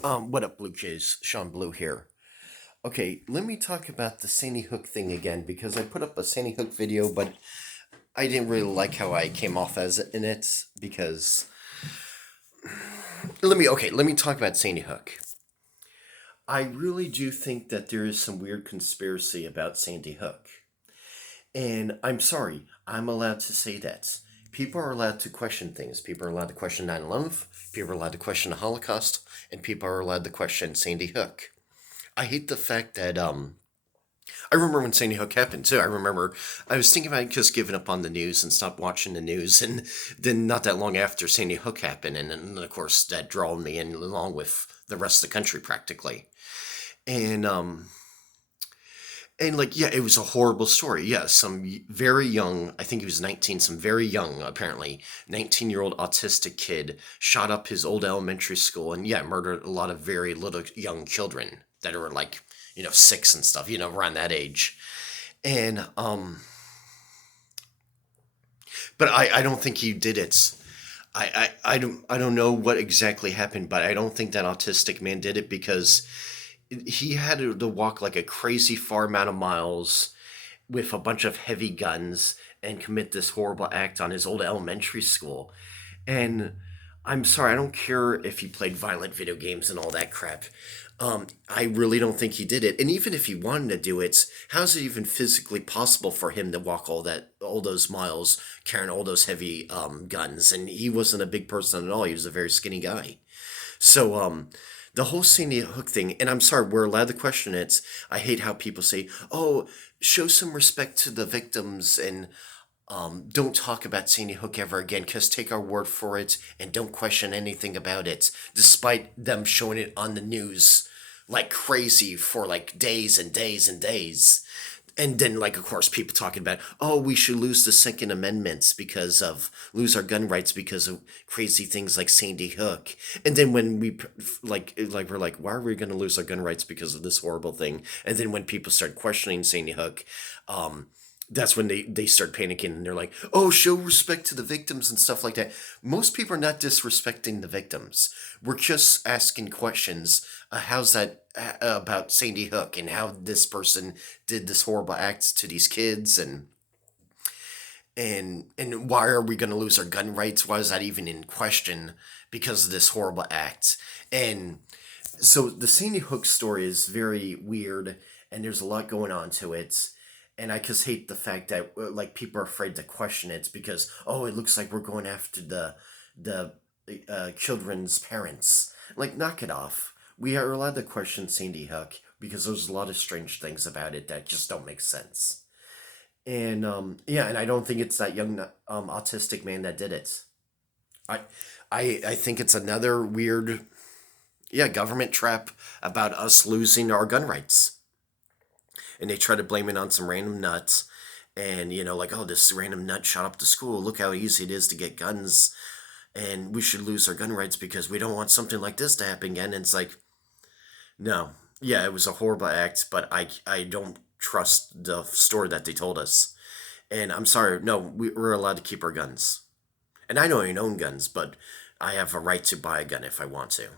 What up, Blue Jays? Sean Blue here. Okay, let me talk about the Sandy Hook thing again because I put up a Sandy Hook video, but I didn't really like how I came off as in it because let me talk about Sandy Hook. I really do think that there is some weird conspiracy about Sandy Hook. And I'm sorry, I'm allowed to say that. People are allowed to question things. People are allowed to question 9/11, people are allowed to question the Holocaust, and people are allowed to question Sandy Hook. I hate the fact that I remember when Sandy Hook happened too. I remember I was thinking about just giving up on the news and stopped watching the news, and then not that long after Sandy Hook happened, and then of course that drew me in along with the rest of the country practically. And like yeah, it was a horrible story. Yeah, some very young, I think he was 19, some very young apparently 19-year-old autistic kid shot up his old elementary school and yeah, murdered a lot of very little young children that were like 6 and stuff, around that age. And but I don't think he did it. I don't know what exactly happened, but I don't think that autistic man did it because he had to walk like a crazy far amount of miles with a bunch of heavy guns and commit this horrible act on his old elementary school. And I'm sorry, I don't care if he played violent video games and all that crap. I really don't think he did it. And even if he wanted to do it, how is it even physically possible for him to walk all those miles, carrying all those heavy guns? And he wasn't a big person at all. He was a very skinny guy. So, the whole Sandy Hook thing, and I'm sorry, we're allowed to question it. I hate how people say, "Oh, show some respect to the victims and don't talk about Sandy Hook ever again. Just take our word for it and don't question anything about it." Despite them showing it on the news like crazy for like days and days and days. And then, like, of course, people talking about, oh, we should lose the Second Amendments because of lose our gun rights because of crazy things like Sandy Hook. And then when we we're like, why are we going to lose our gun rights because of this horrible thing? And then when people start questioning Sandy Hook, that's when they start panicking and they're like, oh, show respect to the victims and stuff like that. Most people are not disrespecting the victims. We're just asking questions. How's that about Sandy Hook and how this person did this horrible acts to these kids and why are we going to lose our gun rights? Why is that even in question because of this horrible act? And so the Sandy Hook story is very weird and there's a lot going on to it. And I just hate the fact that like people are afraid to question it because oh, it looks like we're going after the children's parents. Like, knock it off. We are allowed to question Sandy Hook because there's a lot of strange things about it that just don't make sense. And yeah, and I don't think it's that young autistic man that did it. I I think it's another weird yeah government trap about us losing our gun rights. And they try to blame it on some random nuts. And like, oh, this random nut shot up the school. Look how easy it is to get guns, and we should lose our gun rights because we don't want something like this to happen again. And it's like, no, yeah, it was a horrible act, but I don't trust the story that they told us. And I'm sorry, no, we're allowed to keep our guns. And I don't even own guns, but I have a right to buy a gun if I want to.